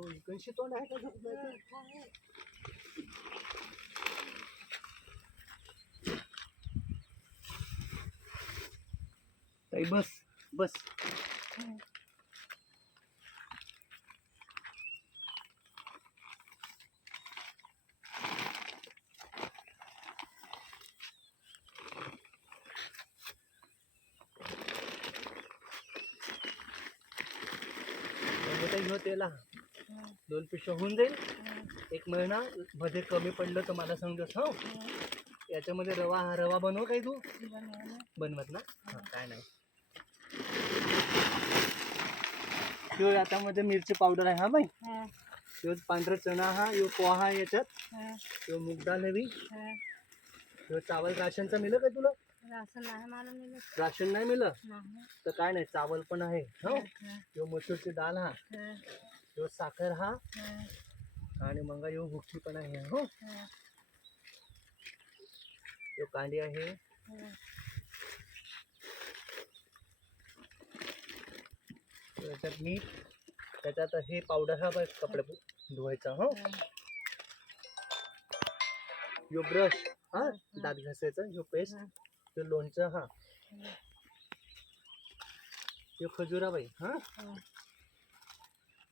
यो इकडची तोंड आहे का झोपण्याचं? ताई बस बस घेऊ त्याला दोन पिशव्या होऊन जाईल. एक महिना मध्ये कमी पडलं तर मला सांगतोस हो? याच्यामध्ये रवा हा रवा बनव काही तू. बनवत ना? हा, काय नाही. ह्यो आता मध्ये मिरची पावडर आहे हा बाई? ह्यो पांढरा चणा हा ह्यो पोहा आहे याच्यात. ह्यो मूग डाळ हवी ह्यो चावल राशनचा मिळलं काय तुला? राशन नाही मला मिळत. राशन नाही मिळलं? तर काय नाही चावल पण आहे हो? मसूरची हा. हं, ह्यो साखर हा. आणि मग ह्यो हुक्की पण आहे हो. ह्यो कांडी आहे. त्याच्यात मीठ त्याच्यात हे पावडर हा कपडे धुवायचा हो. यो ब्रश हा दात घासायचा ह्यो पेस्ट. ह्यो लोणचं हा. ह्यो खजुरा बाई हा.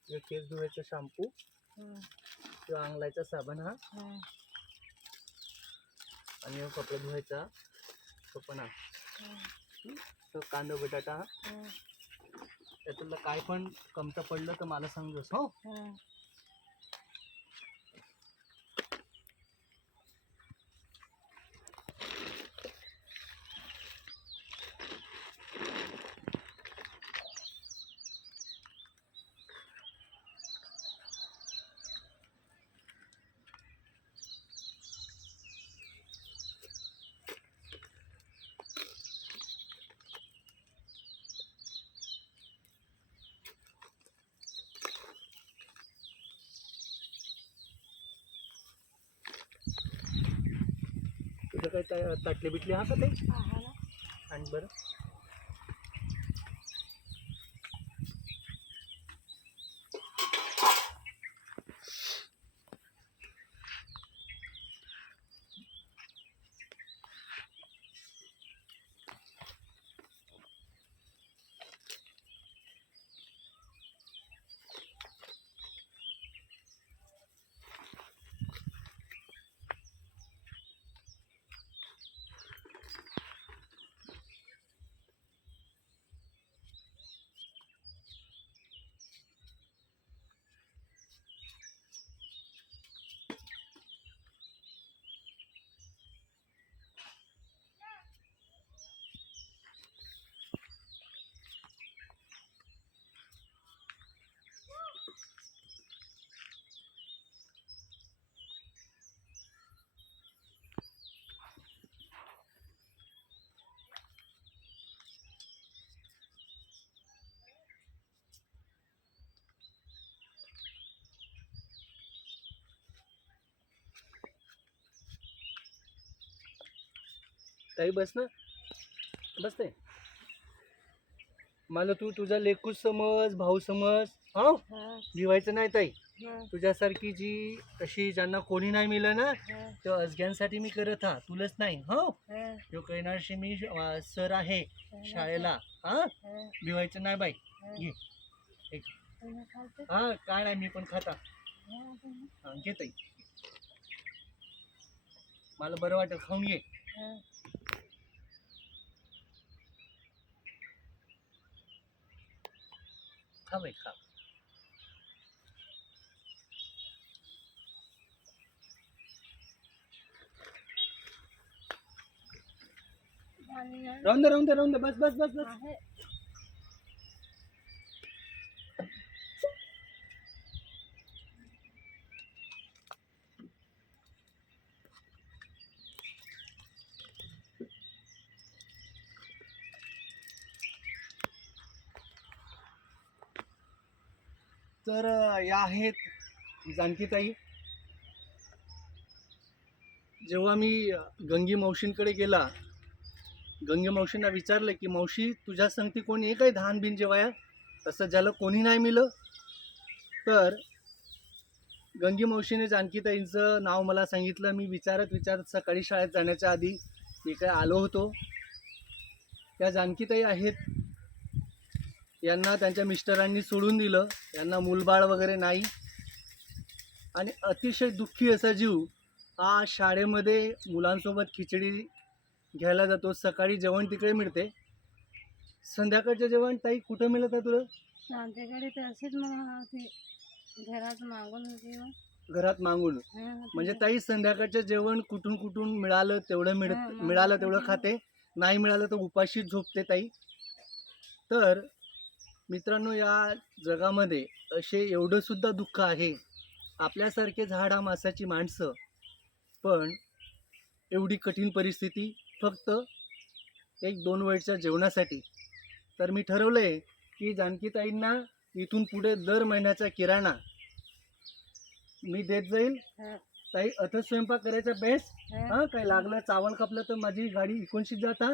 हं. केस धुवायचा शॅम्पू ह्यो आंगलायचा साबण हा. हं, आणि कपडे धुवायचा तो पण हा. तो कांदा बटाटा हा. त्यातलं काय पण कमतं पडलं तर मला सांगतोस हो. काय त्या ताटली बिटली हा का ते आहे ना? आणि बरं ताई बस ना. बस ते मला तू तुझा लेकूच समज भाऊ समज हा? भिवायचं नाही ताई. तुझ्यासारखी जी अशी ज्यांना कोणी नाही मिळलं ना त्या अजग्यांसाठी मी करत हा. तुलाच नाही हो? यो कैनारशी मी सर आहे शाळेला हा? भिवायचं नाही बाई. घे एक? हा काय नाही मी पण खाता. घे ताई. मला बरं वाटेल खाऊन घे. हं. खा बाई खा आणि आहे. राहून दे राहून दे राहून दे बस बस बस बस तर या आहेत जानकीताई. जेव्हा मी गंगी मावशींकडे गेला गंगी मावशींना विचारलं की मावशी तुझ्या संगती कोणी आहे धान बिन जेवाया? तसं ज्याला कोणी नाही मिलं तर गंगी मावशीने जानकीताईंचं नाव मला सांगितलं. मी विचारत विचारत सकाळी शाळेत जाण्याच्या आधी इकडे आलो होतो. त्या जानकीताई आहेत. यांना त्यांच्या मिस्टरांनी सोडून दिलं. यांना मूलबाळ वगैरे नाही. आणि अतिशय दुःखी असा जीव हा शाळेमध्ये मुलांसोबत खिचडी घ्यायला जातो. सकाळी जेवण तिकडे मिळते. संध्याकाळचं जेवण ताई कुठं मिळत आहे तुला? आमच्याकडे तर असेच मग ते घरात मागून जेवण. घरात मागून. म्हणजे ताई संध्याकाळचं जेवण कुठून कुठून मिळालं तेवढं मिळत मिळालं तेवढं खाते. नाही मिळालं तर उपाशीच झोपते ताई. तर मित्रांनो या जगामध्ये असे एवढं सुद्धा दुःख आहे. आपल्यासारखे झाडा मासाची माणसं पण एवढी कठीण परिस्थिती फक्त एक दोन वेळच्या जेवणासाठी. तर मी ठरवलं आहे की जानकीताईंना इथून पुढे दर महिन्याचा किराणा मी देत जाईल. ताई अथ स्वयंपाक करायचा बेस्ट? हं, हा काय लागलं चावल खपलं तर माझी गाडी इकोणशीच जाता?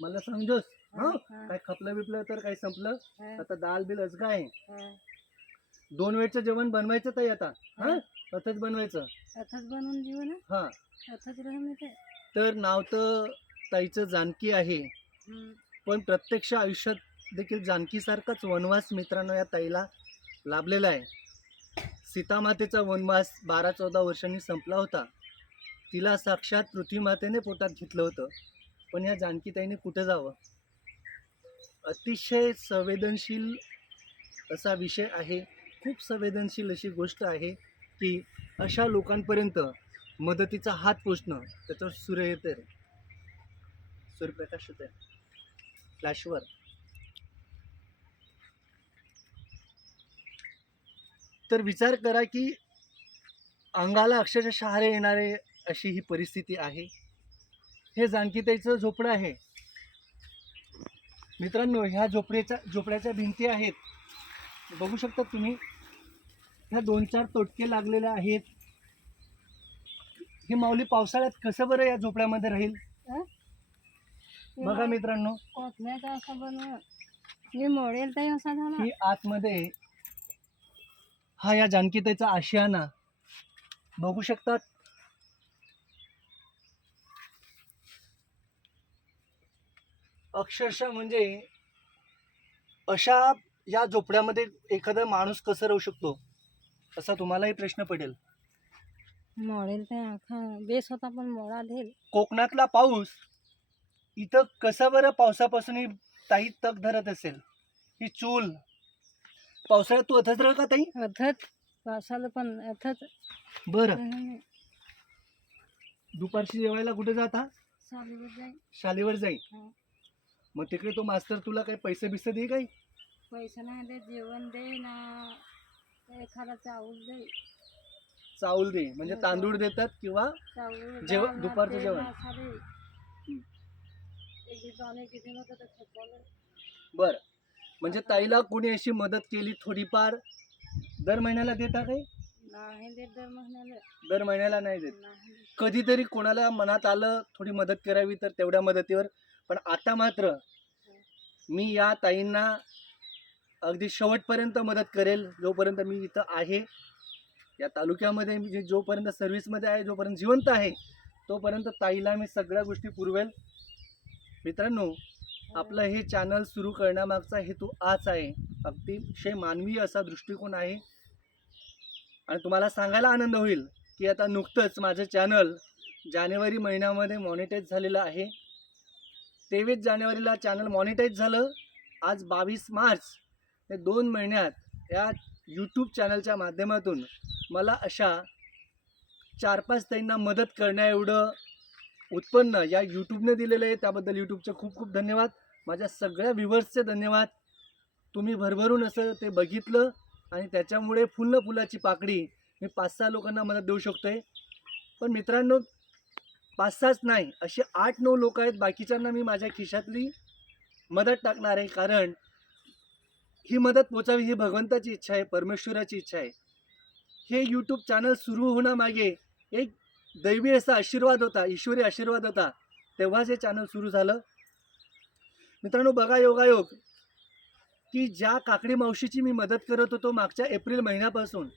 मला समजोस. हा काय खपलं बिपलं तर काय संपलं? आता दाल बिल असं काय हं. दोन वेळचं जेवण बनवायचं ताई आता? हा. अथच बनवायचं? अथच बनवून जेवू ना. हा. अथच तर नाव तर ताईचं जानकी आहे. पण प्रत्यक्ष आयुष्यात देखील जानकीसारखाच वनवास मित्रांनो या ताईला लाभलेला आहे. सीतामातेचा वनवास बारा चौदा वर्षांनी संपला होता. तिला साक्षात पृथ्वीमातेने पोटात घेतलं होतं. पण या जानकीताईने कुठं जावं? अतिशय संवेदनशील असा विषय आहे. खूप संवेदनशील अशी गोष्ट आहे की अशा लोकांपर्यंत मदतीचा हात पोचणं त्याचं सूर्य येते सूर्यप्रकाश होते फ्लॅशवर तर विचार करा की अंगाला अक्षरशः शहारे येणारे अशी ही परिस्थिती आहे. हे जानकीताईचं झोपडं आहे. मित्रांनो ह्या झोपड्याच्या झोपड्याच्या भिंती आहेत. बघू शकता तुम्ही ह्या दोन चार तोटके लागलेले आहेत. ही माऊली पावसाळ्यात कसं बरं या झोपड्यामध्ये राहील? बघा मित्रांनो. ही आतमध्ये हा या जानकीताईचा आशियाना. बघू शकतात अक्षरशः म्हणजे अशा या झोपड्यामध्ये एखादा माणूस कसं राहू शकतो? असा तुम्हालाही प्रश्न पडेल. आखा बेस होता पण देईल कोकणातला पाऊस इथं कसं बरं पावसापासून ही ताई तग धरत असेल? ही चूल. पावसाळ्यात तू अथच राह का ताई? अथच. पावसाला पण अथच. बरं. दुपारची जेवायला कुठे जाता? चालू जाईल शालेवर जाईल हा. मग तिकडे तो मास्तर तुला काही पैसे बिसे दे काही? पैसा नाही दे जेवण दे ना. एखादा चावल दे. चावल दे. म्हणजे तांदूळ देतात किंवा चावल जेव- डाळ, दुपारचं जेवण. बर. म्हणजे ताईला कोणी अशी मदत केली थोडीफार? दर महिन्याला देता काही? दर महिन्याला. नाही देत. कधीतरी कोणाला मनात आलं थोडी मदत करावी तर तेवढ्या मदतीवर पण आता मात्र मी या ताईंना अगदी शेवटपर्यंत मदत करेल जोपर्यंत मी इथं आहे. या तालुक्यामध्ये मी जोपर्यंत सर्व्हिसमध्ये आहे जोपर्यंत जिवंत आहे तोपर्यंत ताईला मी सगळ्या गोष्टी पुरवेल. मित्रांनो आपलं हे चॅनल सुरू करण्यामागचा हेतू आज आहे. अतिशय मानवी असा दृष्टिकोन आहे. आणि तुम्हाला सांगायला आनंद होईल की आता नुकतंच माझं चॅनल जानेवारी महिन्यामध्ये मॉनिटाईज झालेलं आहे. तेवीस जानेवारीला चॅनल मॉनिटाईज झालं. आज बावीस मार्च. या दोन महिन्यात या यूट्यूब चॅनलच्या माध्यमातून मला अशा चार पाच ताईंना मदत करण्याएवढं उत्पन्न या यूट्यूबने दिलेलं आहे. त्याबद्दल यूट्यूबचे खूप खूप धन्यवाद. माझ्या सगळ्या व्ह्युवर्सचे धन्यवाद. तुम्ही भरभरून असं ते बघितलं आणि त्याच्यामुळे फुलं फुलाची पाकडी मी पाच सहा लोकांना मदत देऊ शकतो आहे पण मित्रांनो पाच सहाच नाही असे आठ नऊ लोक आहेत. बाकीच्यांना मी माझ्या खिशातली मदत टाकणार आहे कारण ही मदत पोचावी ही भगवंताची इच्छा आहे परमेश्वराची इच्छा आहे. हे यूट्यूब चॅनल सुरू होण्यामागे एक दैवी असा आशीर्वाद होता ईश्वरी आशीर्वाद होता. तेव्हाच हे चॅनल सुरू झालं. मित्रांनो बघा योगायोग. की ज्या काकडी मावशीची मी मदत करत होतो मागच्या एप्रिल महिन्यापासून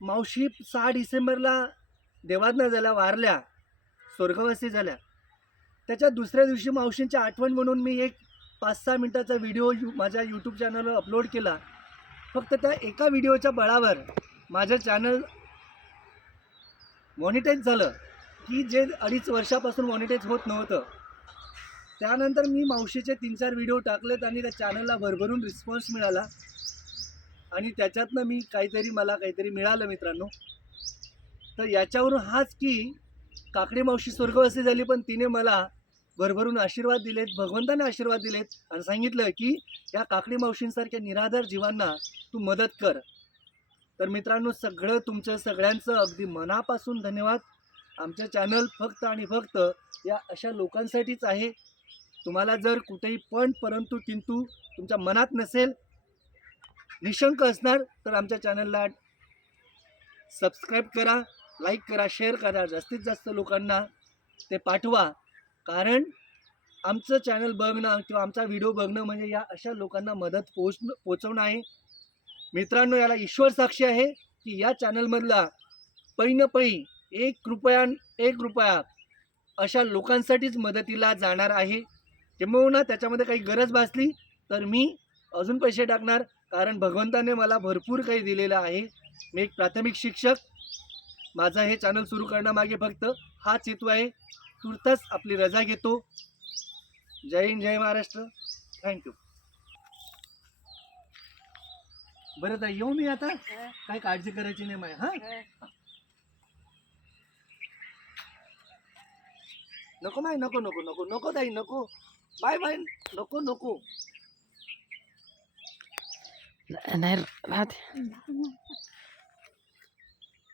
मावशी सहा डिसेंबरला देवाज्ञा झाल्या वारल्या. स्वर्गवासी झाल्या. त्याच्या दुसऱ्या दिवशी मावशींची आठवण म्हणून मी एक पाच सहा मिनटाचा व्हिडिओ यू माझ्या यूट्यूब चॅनलवर अपलोड केला. फक्त त्या एका व्हिडिओच्या बळावर माझं चॅनल मॉनिटाईज झालं की जे अडीच वर्षापासून मॉनिटाईज होत नव्हतं. त्यानंतर मी मावशीचे तीन चार व्हिडिओ टाकलेत आणि त्या चॅनलला भरभरून रिस्पॉन्स मिळाला. आणि त्याच्यातनं मी काहीतरी मला काहीतरी मिळालं मित्रांनो. तर याच्यावरून हाच की काकडी मावशी स्वर्गवासी झाली पण तिने मला भरभरून आशीर्वाद दिलेत भगवंताने आशीर्वाद दिलेत आणि सांगितलं की या काकडी मावशींसारख्या निराधार जीवांना तू मदत कर. तर मित्रांनो सगळं तुमचं सगळ्यांचं अगदी मनापासून धन्यवाद. आमचं चॅनल फक्त आणि फक्त या अशा लोकांसाठीच आहे. तुम्हाला जर कुठेही पण परंतु किंतु तुमच्या मनात नसेल निशंक असणार तर आमच्या चॅनलला सबस्क्राईब करा. लाईक करा शेअर करा जास्तीत जास्त लोकांना ते पाठवा. कारण आमचं चॅनल बघणं किंवा आमचा व्हिडिओ बघणं म्हणजे या अशा लोकांना मदत पोच पोचवणं आहे. मित्रांनो याला ईश्वर साक्षी आहे की या चॅनलमधला पै न पै एक रुपया एक रुपया अशा लोकांसाठीच मदतीला जाणार आहे. किंबहुना त्याच्यामध्ये काही गरज भासली तर मी अजून पैसे टाकणार कारण भगवंताने मला भरपूर काही दिलेलं आहे. मी एक प्राथमिक शिक्षक माझा हे चॅनल सुरू करण्यामागे फक्त हाच हेतू आहे. तुर्तास आपली रजा घेतो. जय हिंद जय महाराष्ट्र. थँक्यू बरं तर येऊ मी आता? काय काही काळजी करायची नाही माय हा? नको माय नको नको नको नको ताई नको. बाय बाय नको नको. नाही राहते.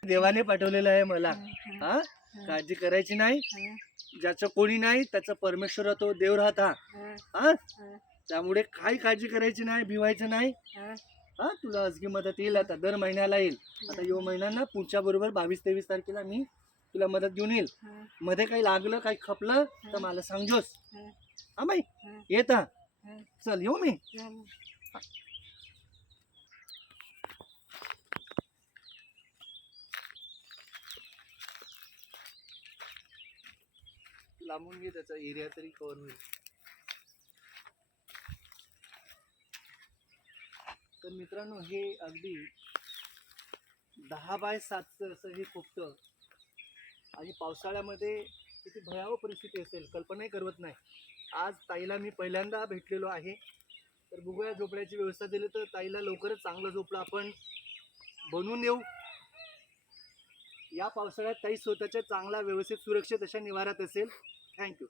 देवाने पाठवलेलं आहे मला. हं, काळजी करायची नाही. ज्याचं कोणी नाही त्याचा परमेश्वर तो देव राहता हं, त्यामुळे काही काळजी करायची नाही भिवायचं नाही. हं. तुला अजगी मदत येईल आता दर महिन्याला येईल. आता यो महिना ना पुढच्या बरोबर बावीस तेवीस तारखेला मी तुला मदत घेऊन येईल. मध्ये काही लागलं काही खपलं तर मला सांगजोस. हं. बाई. येता. चल येऊ मी. लांबून घे त्याचा एरिया तरी कव्हर होईल. तर मित्रांनो हे अगदी दहा बाय सातचं असं हे खोपटं आणि पावसाळ्यामध्ये किती भयावह परिस्थिती असेल कल्पनाही करवत नाही. आज ताईला मी पहिल्यांदा भेटलेलो आहे. तर बघूया झोपड्याची व्यवस्था दिली तर ताईला लवकरच चांगलं झोपलं आपण बनवून देऊ. या पावसाळ्यात ताई स्वतःच्या चांगला व्यवस्थित सुरक्षित अशा निवारात असेल. थँक्यू